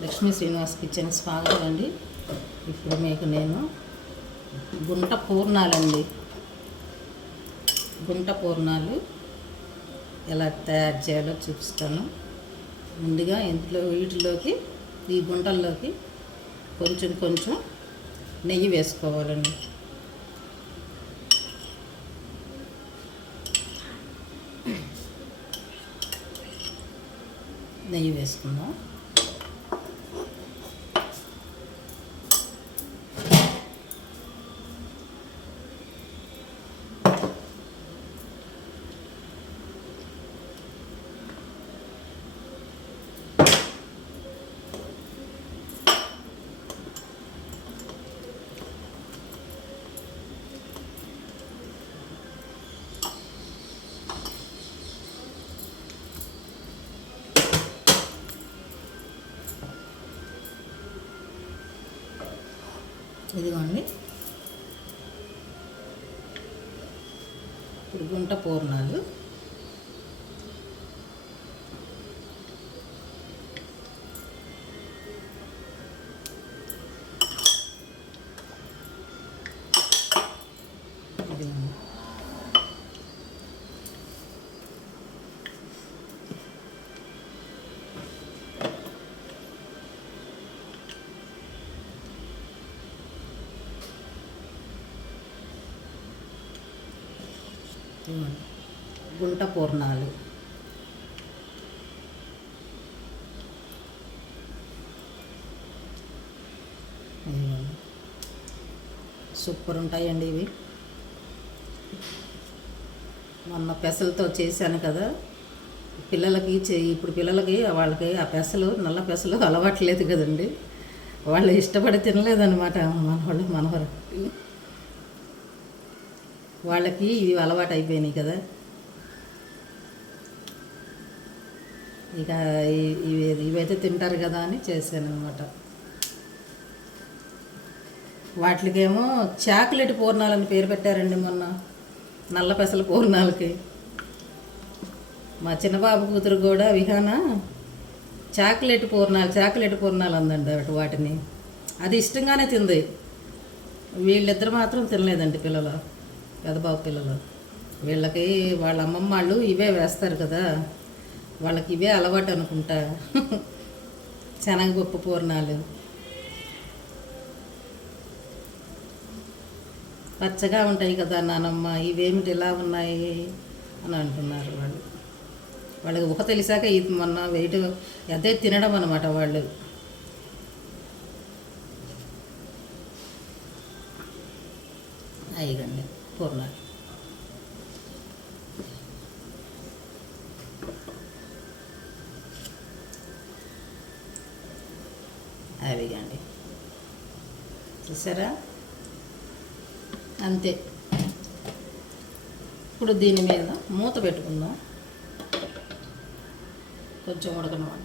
Lakshmi Srinivas kitchen స్వాగతం అండి. ఇప్పుడు మీకు నేను గుంట పూర్ణాలండి, గుంట పూర్ణాలు ఎలా తయారు చేయాలో చూపిస్తాను. ముందుగా వీటిలోకి ఈ గుంటల్లోకి కొంచెం కొంచెం నెయ్యి వేసుకోవాలండి. నెయ్యి వేసుకుందాం. ఇదిగోండి, ఇప్పుడు గుంట పూర్ణాలు గుంట పూర్ణాలు సూపర్ ఉంటాయండి ఇవి. మొన్న పెసలతో చేశాను కదా, ఇప్పుడు పిల్లలకి వాళ్ళకి ఆ పెసలు, నల్ల పెసలు అలవాట్లేదు కదండి. వాళ్ళు ఇష్టపడి తినలేదన్నమాట. మనవరు వాళ్ళకి ఇవి అలవాటు అయిపోయినాయి కదా. ఇక ఇవైతే తింటారు కదా అని చేశాను అనమాట. వాటికేమో చాక్లెట్ పూర్ణాలని పేరు పెట్టారండి మొన్న, నల్ల పెసల పూర్ణాలకి. మా చిన్నబాబు కూతురు కూడా విహాన చాక్లెట్ పూర్ణాలు అందండి వాటిని. అది ఇష్టంగానే తింది. వీళ్ళిద్దరు మాత్రం తినలేదండి పిల్లలు, పెద్దబాబు పిల్లలు. వీళ్ళకి వాళ్ళ అమ్మమ్మ వాళ్ళు ఇవే వేస్తారు కదా, వాళ్ళకి ఇవే అలవాటు అనుకుంటా. శనగపప్పు పూర్ణాలు పచ్చగా ఉంటాయి కదా నానమ్మ, ఇవేమిటి ఇలా ఉన్నాయి అని అంటున్నారు వాళ్ళు. వాళ్ళకి ఊహ తెలిసాక ఇది మొన్న వెయిట్ అదే తినడం అనమాట వాళ్ళు. అయ్యండి పూర్ణాలు. అవిగండి, చూసారా? అంతే. ఇప్పుడు దీని మీద మూత పెట్టుకుందాం, కొంచెం ఉడకనమాట.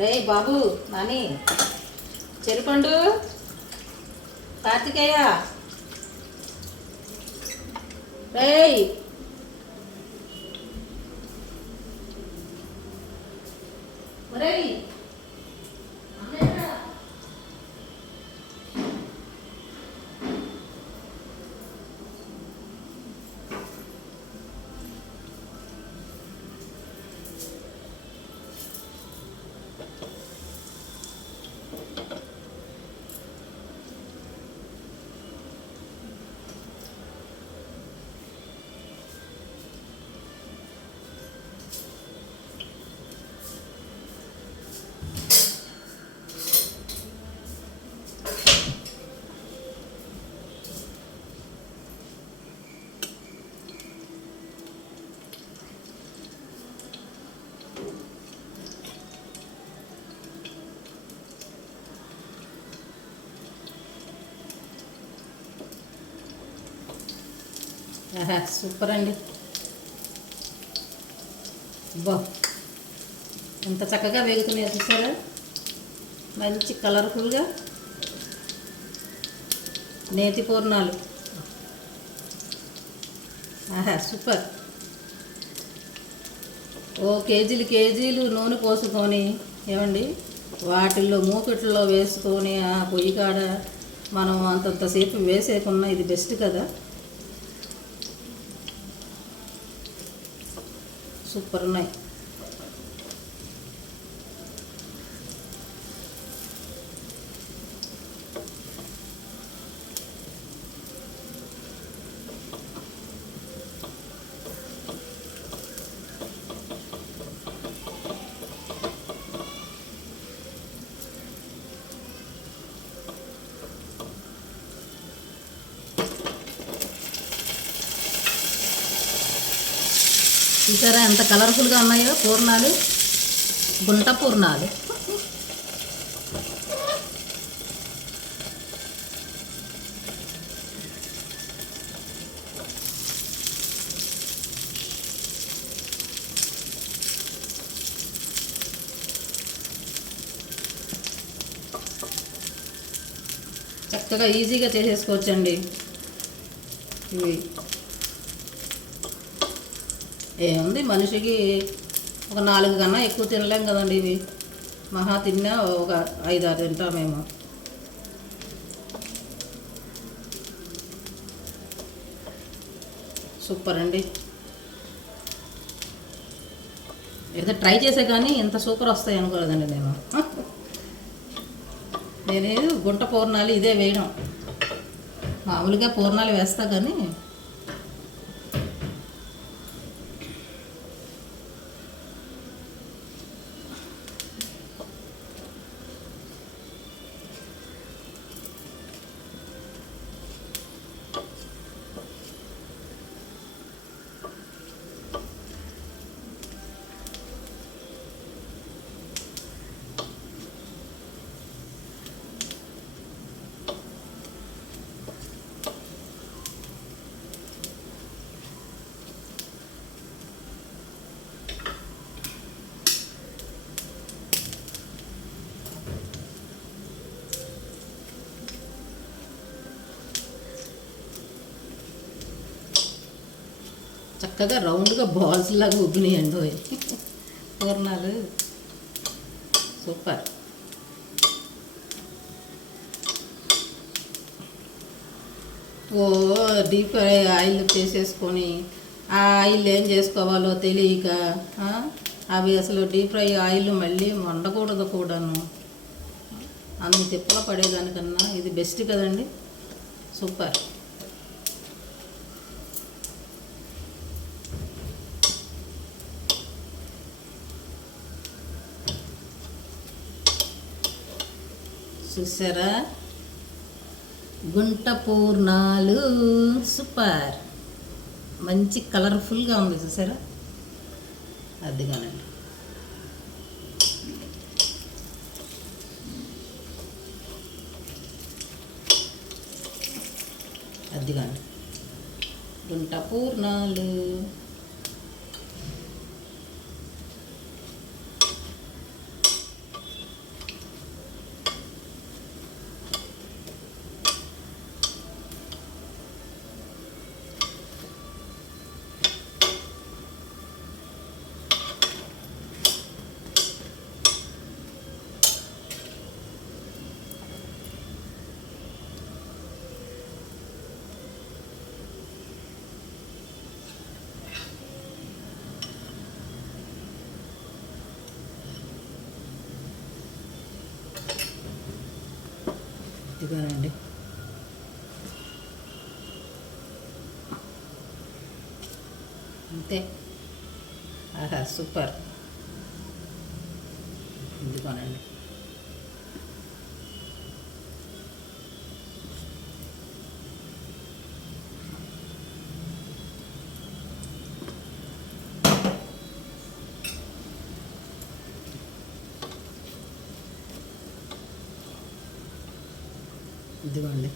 రే బాబు, నాని, చెరుపండు, కార్తికేయ, రేయ్ రేయ్ సూపర్ అండి. బా, ఎంత చక్కగా వేగుతున్నాయో చూసారా? మంచి కలర్ఫుల్గా నేతి పూర్ణాలు. సూపర్. ఓ కేజీలు కేజీలు నూనె పోసుకొని ఏమండి వాటిల్లో మూకిట్లో వేసుకొని ఆ పొయ్యి కాడ మనం అంతంతసేపు వేసేకున్నా ఇది బెస్ట్ కదా. సూపర్ ఉన్నాయి. చూసారా ఎంత కలర్ఫుల్గా ఉన్నాయో పూర్ణాలు, గుంట పూర్ణాలు. చక్కగా ఈజీగా చేసేసుకోవచ్చండి ఇవి. ఏముంది మనిషికి ఒక 4 కన్నా ఎక్కువ తినలేం కదండి ఇవి. మహా తిన్నా ఒక 5-6 తింటామేమో. సూపర్ అండి. ఏదో ట్రై చేసే కానీ ఇంత సూపర్ వస్తాయి అనుకోలేదండి నేను. నేనేది గుంట పూర్ణాలు ఇదే వేయడం. మామూలుగా పూర్ణాలు వేస్తా కానీ చక్కగా రౌండ్గా బాల్స్ లాగా ఉబ్బినాయండి పూర్ణాలు. సూపర్. ఓ డీప్ ఫ్రై ఆయిల్ చేసేసుకొని ఆ ఆయిల్ ఏం చేసుకోవాలో తెలియక అవి అసలు డీప్ ఫ్రై ఆయిల్ మళ్ళీ వండకూడదు కూడాను. అన్ని తిప్పలు పడేదానికన్నా ఇది బెస్ట్ కదండి. సూపర్. చూసారా గుంట పూర్ణాలు సూపర్. మంచి కలర్ఫుల్గా ఉంది చూసారా. అదిగానండి. అదిగానండి గుంట పూర్ణాలు. ఇదిగోనండి. అంతే. ఆహా సూపర్. ఇదిగోనండి. ఇదిగోండి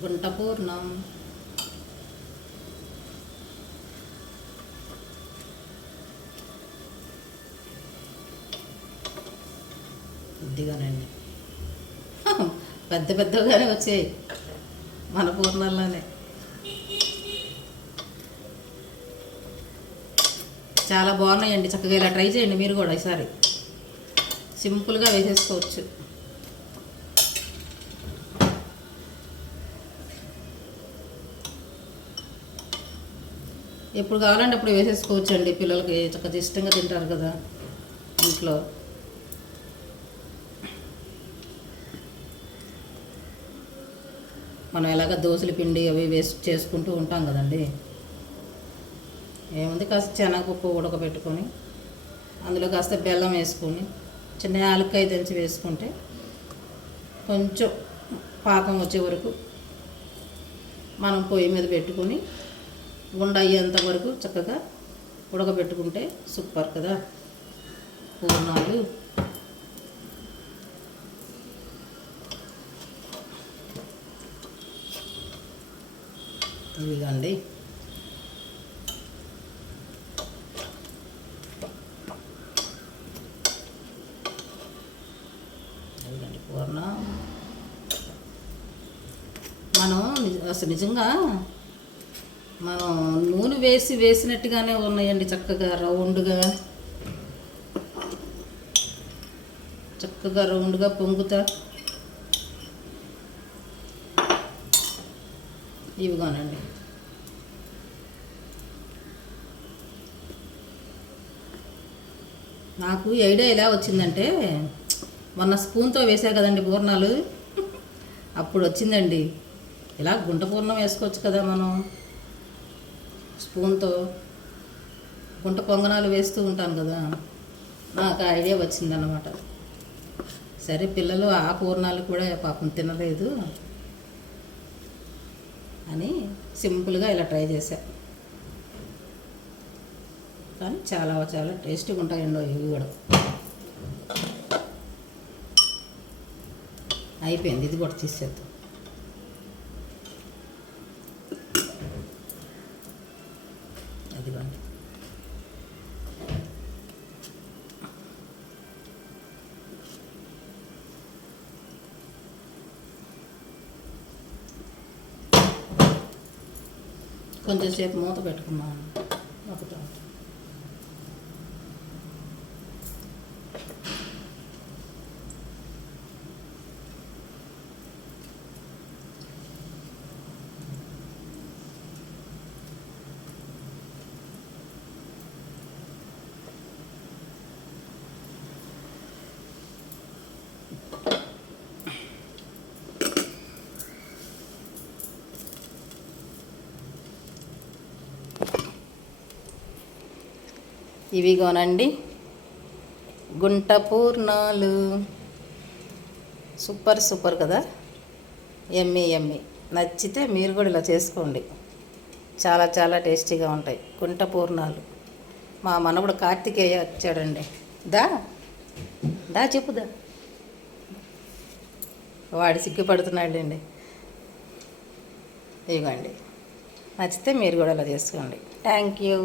గుంట పూర్ణం. ఇదిగోనండి పెద్ద పెద్దగానే వచ్చాయి మన పూర్ణాల్లోనే. చాలా బాగున్నాయండి. చక్కగా ఇలా ట్రై చేయండి మీరు కూడా ఈసారి. సింపుల్గా వేసేసుకోవచ్చు. ఎప్పుడు కావాలంటే అప్పుడు వేసేసుకోవచ్చు అండి. పిల్లలకి చక్కగా ఇష్టంగా తింటారు కదా ఇంట్లో. మనం ఎలాగ దోశల పిండి అవి వేసి చేసుకుంటూ ఉంటాం కదండి. ఏముంది, కాస్త శనగపప్పు ఉడకబెట్టుకొని అందులో కాస్త బెల్లం వేసుకొని చిన్న యాలక్కాయ దంచి వేసుకుంటే కొంచెం పాకం వచ్చే వరకు మనం పొయ్యి మీద పెట్టుకొని గుండ అయ్యేంత వరకు చక్కగా ఉడకబెట్టుకుంటే సూపర్ కదా పూర్ణాలు. ఇదిగండి పూర్ణం. మనం అసలు నిజంగా మనం నూనె వేసినట్టుగానే ఉన్నాయండి. చక్కగా రౌండ్గా పొంగుతా. ఇవిగానండి. నాకు ఐడియా ఎలా వచ్చిందంటే, మొన్న స్పూన్తో వేసా కదండి పూర్ణాలు, అప్పుడు వచ్చిందండి. ఇలా గుంట పూర్ణం వేసుకోవచ్చు కదా మనం స్పూన్తో. గుంట పొంగనాలు వేస్తూ ఉంటాను కదా, నాకు ఐడియా వచ్చిందన్నమాట. సరే పిల్లలు ఆ పూర్ణాలు కూడా పాపం తినలేదు అని సింపుల్గా ఇలా ట్రై చేశా. కానీ చాలా చాలా టేస్టీగా ఉంటాయండి ఇవి కూడా. అయిపోయింది, ఇది కూడా తీసేద్దాం. అదిగోండి. కొంచెం సేపు మూత పెట్టుకున్నాను ఒకటి. ఇవిగోనండి గుంట పూర్ణాలు. సూపర్ కదా, ఎమ్మి. నచ్చితే మీరు కూడా ఇలా చేసుకోండి. చాలా చాలా టేస్టీగా ఉంటాయి గుంట పూర్ణాలు. మా మనవడు కార్తికేయ వచ్చాడండి. దా చెప్పుదా. వాడు సిగ్గుపడుతున్నాడండి. ఇవ్వండి, నచ్చితే మీరు కూడా ఇలా చేసుకోండి. Thank you.